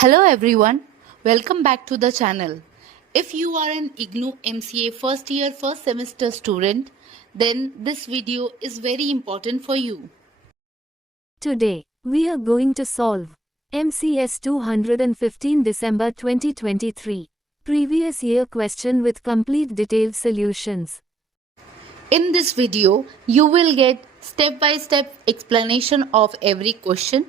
Hello everyone, welcome back to the channel. If you are an IGNOU MCA first year first semester student, then this video is very important for you. Today, we are going to solve MCS 215 December 2023 previous year question with complete detailed solutions. In this video, you will get step-by-step explanation of every question,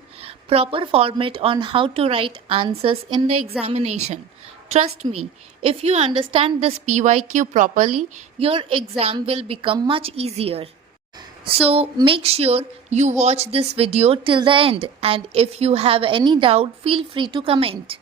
proper format on how to write answers in the examination. Trust me, if you understand this PYQ properly, your exam will become much easier. So make sure you watch this video till the end, and if you have any doubt, feel free to comment.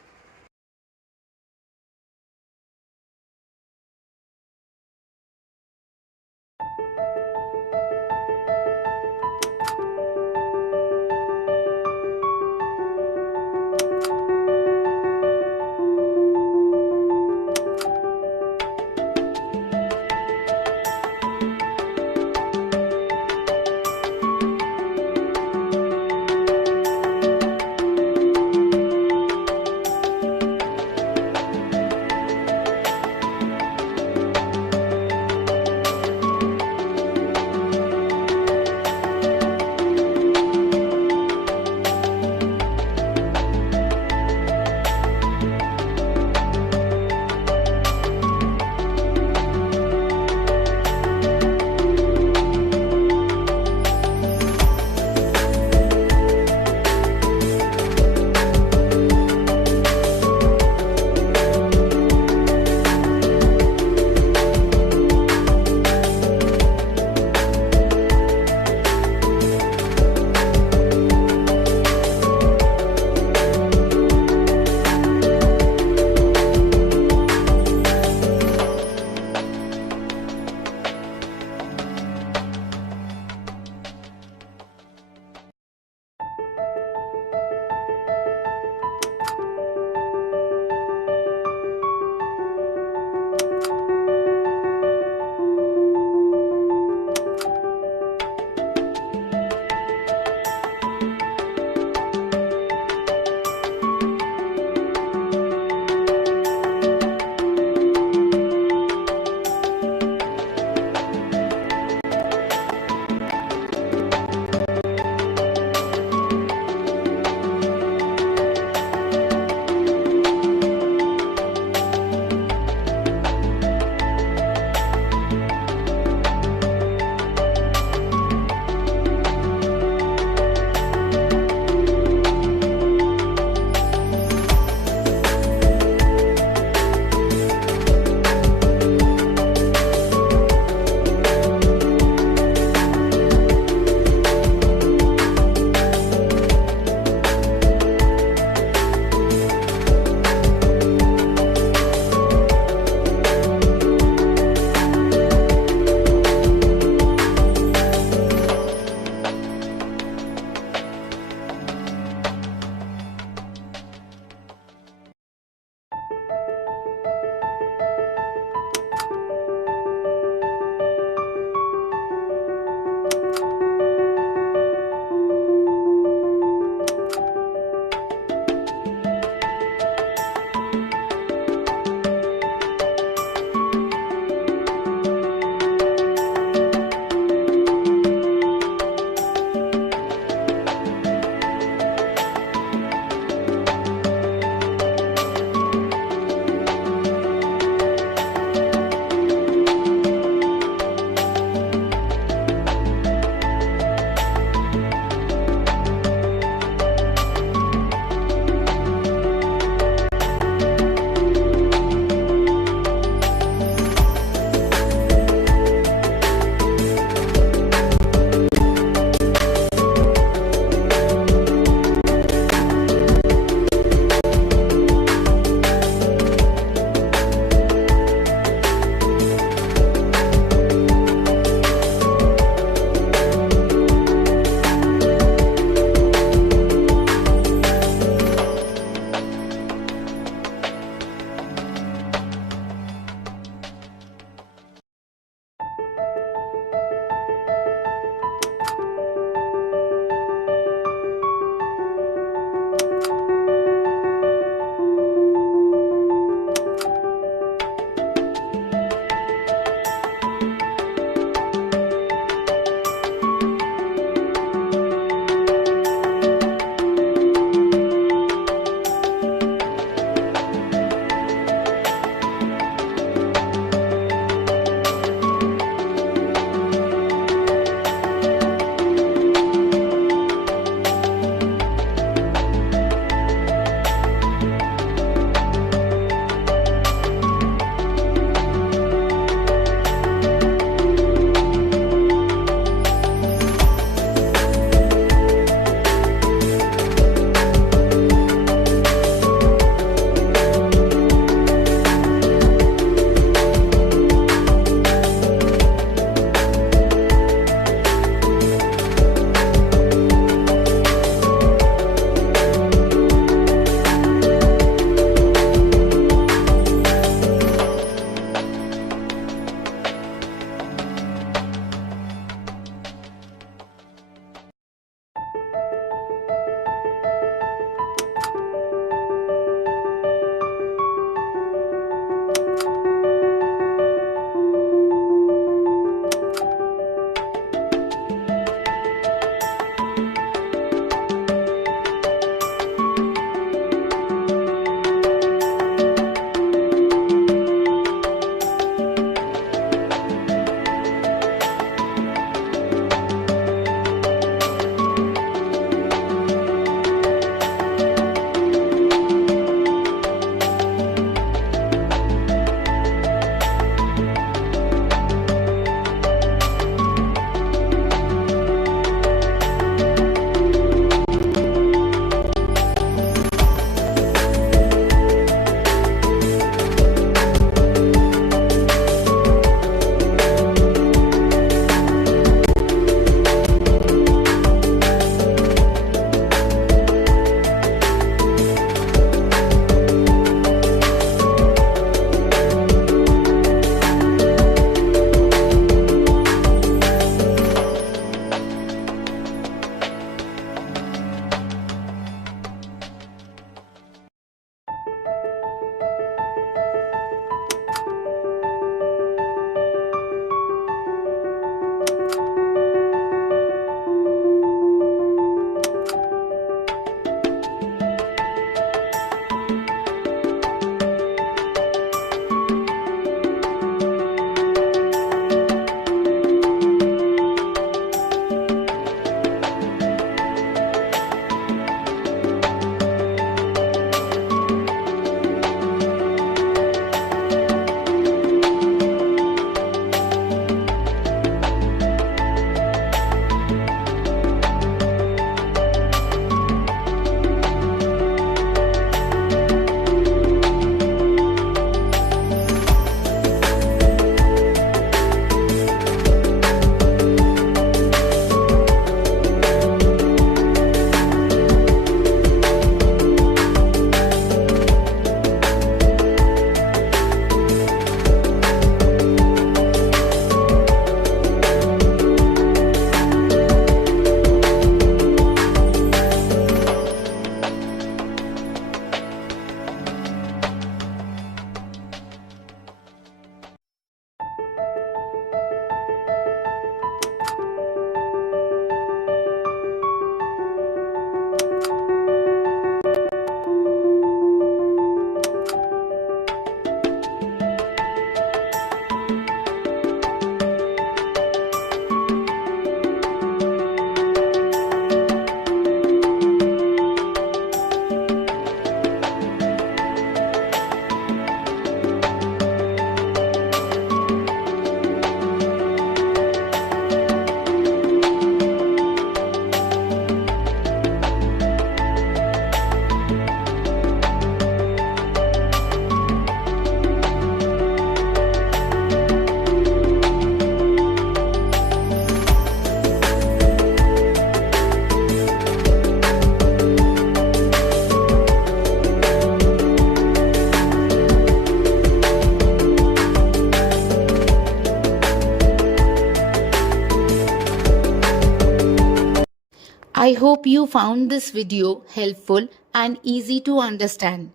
I hope you found this video helpful and easy to understand.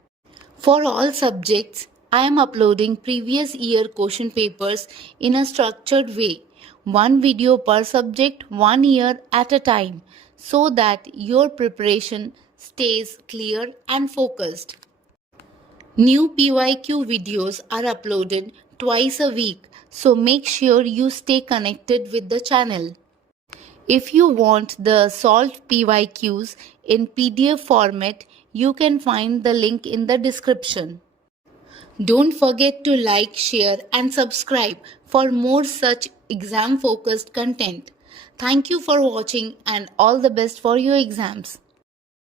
For all subjects, I am uploading previous year question papers in a structured way, one video per subject, 1 year at a time, so that your preparation stays clear and focused. New PYQ videos are uploaded twice a week, so make sure you stay connected with the channel. If you want the solved PYQs in PDF format, you can find the link in the description. Don't forget to like, share, and subscribe for more such exam focused content. Thank you for watching and all the best for your exams.